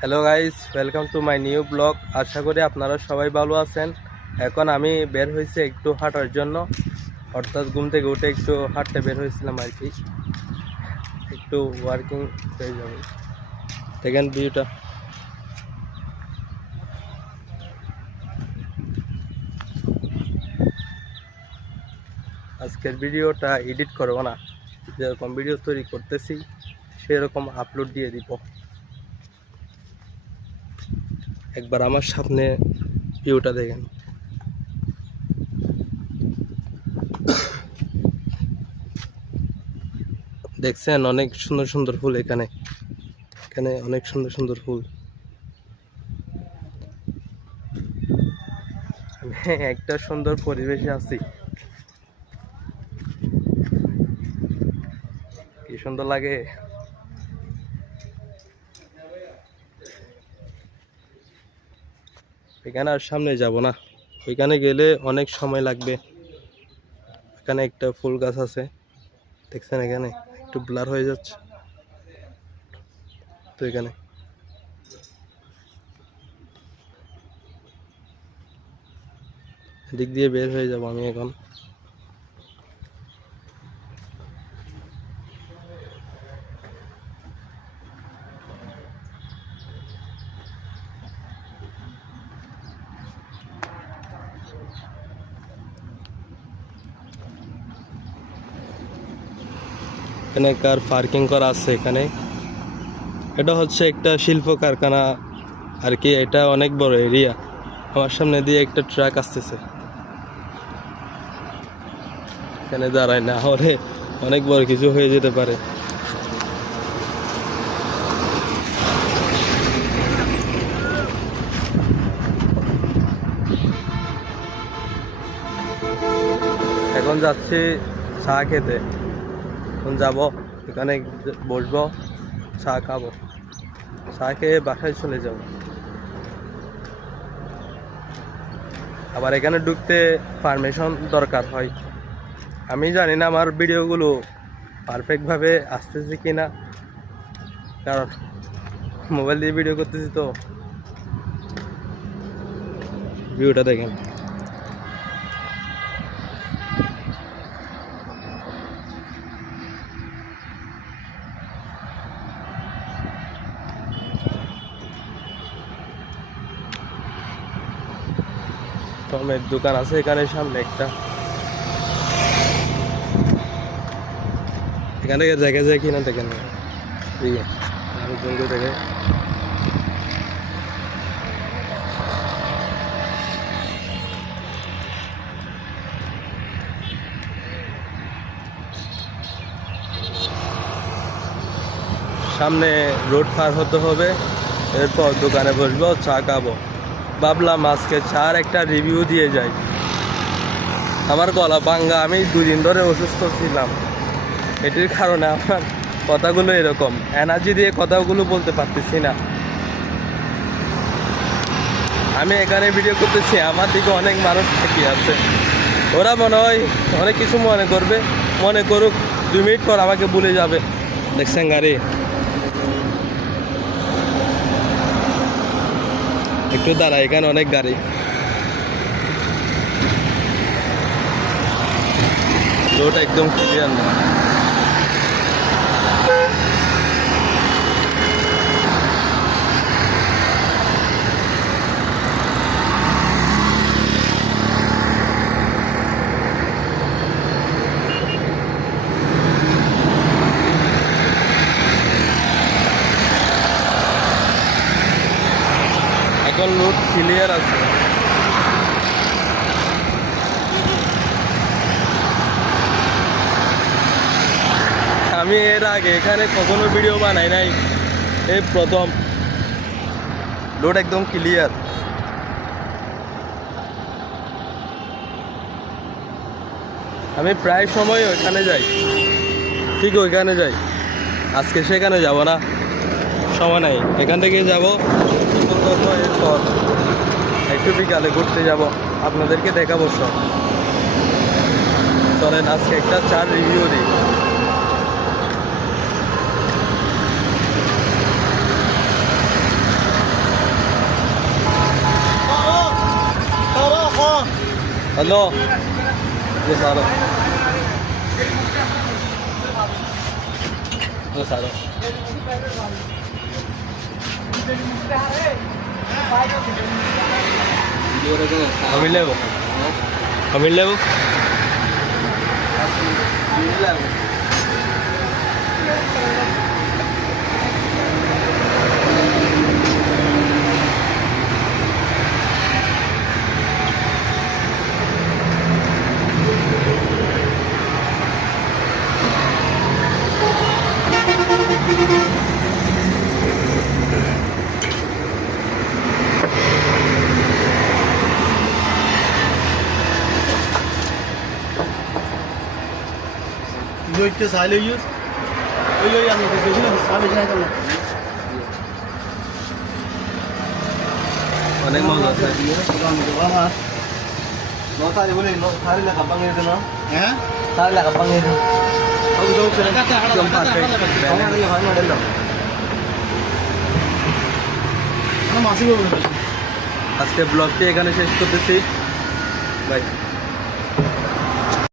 Hello guys, welcome to my new blog. আশা করি আপনারা সবাই ভালো আছেন। এখন আমি বের হয়েছি একটু হাঁটার জন্য, অর্থাৎ ঘুম থেকে উঠে একটু হাঁটতে বের হয়েছিলাম আর কি, একটু ওয়ার্কিং হয়ে যাবে। দেখেন ভিউটা। আজকের ভিডিওটা এডিট করবো না, যেরকম ভিডিও তৈরি করতেছি সেরকম আপলোড দিয়ে দিব। একবার আমার সামনে ভিউটা দেখেন। দেখছেন অনেক সুন্দর সুন্দর ফুল, এখানে অনেক সুন্দর সুন্দর ফুল। আমি একটা সুন্দর পরিবেশে আছি, কি সুন্দর লাগে। এখানে আর সামনে যাব না, ওইখানে গেলে অনেক সময় লাগবে। এখানে একটা ফুল গাছ আছে, দেখছেন, এখানে একটু ব্লার হয়ে যাচ্ছে তো। এখানে দিক দিয়ে বের হয়ে যাব আমি এখন। এখানে কার পার্কিং করা আছে এখানে। এটা হচ্ছে একটা শিল্প কারখানা আর কি, এটা অনেক বড় এরিয়া। আমার সামনে দিয়ে একটা ট্রাক আসতেছে, এখানে দাঁড়ায় না হলে অনেক বড় কিছু হয়ে যেতে পারে। এখন যাচ্ছি চা খেতে। এখন যাব, এখানে বসবো, চা খাবো, চা খেয়ে বাসায় চলে যাব। আবার এখানে ঢুকতে পারমিশন দরকার হয়। আমি জানি না আমার ভিডিওগুলো পারফেক্টভাবে আসতেছে কি না, কারণ মোবাইল দিয়ে ভিডিও করতেছি তো। ভিউটা দেখেন। ফলের দোকান আছে এখানে সামনে একটা, এখান থেকে দেখা যায় কিনা দেখেন। দেখে সামনে রোড পার হতে হবে, এরপর দোকানে বসবো, চা খাবো। ভাবলাম আজকে চার একটা রিভিউ দিয়ে যাই। আমার গলা ভাঙ্গা, আমি 2 দিন ধরে অসুস্থ ছিলাম, এটির কারণে আমার কথাগুলো এরকম, এনার্জি দিয়ে কথাগুলো বলতে পারতেছি না। আমি এখানে ভিডিও করতেছি, আমার দিকে অনেক মানুষ তাকিয়ে আছে, ওরা মনে হয় অনেক কিছু মনে করবে। মনে করুক, 2 মিনিট পর আমাকে ভুলে যাবে। দেখছেন গাড়ি, একটু দাঁড়া, এখানে অনেক গাড়ি। রোড একদম ক্লিয়ার না। এখন রোড ক্লিয়ার আছে। আমি এর আগে এখানে কখনো ভিডিও বানাই নাই, এই প্রথম। রোড একদম ক্লিয়ার। আমি প্রায় সময় ওইখানে যাই, ঠিক ওইখানে যাই। আজকে সেখানে যাব না, সময় নাই। এখান থেকে যাবো, এরপর একটু বিকালে ঘুরতে যাব, আপনাদেরকে দেখাবো সব। চলেন আজকে একটা চার রিভিউ দিই। হ্যালো সারো সারো কমিল লেবো কমিল Livo Yoyke sahile yiyoruz. Öyle yanıyor. Gözüne sahile gene kalma. অনেক মজা আছে নতারি বলে নতারি লেখা বাংলা দিন হ্যাঁ তার লাগা পাঙ্গে দিন ওই তো করে একদম পারফেক্ট মাসি বলবো আজকে ব্লগটি এখানে শেষ করতেছি বাই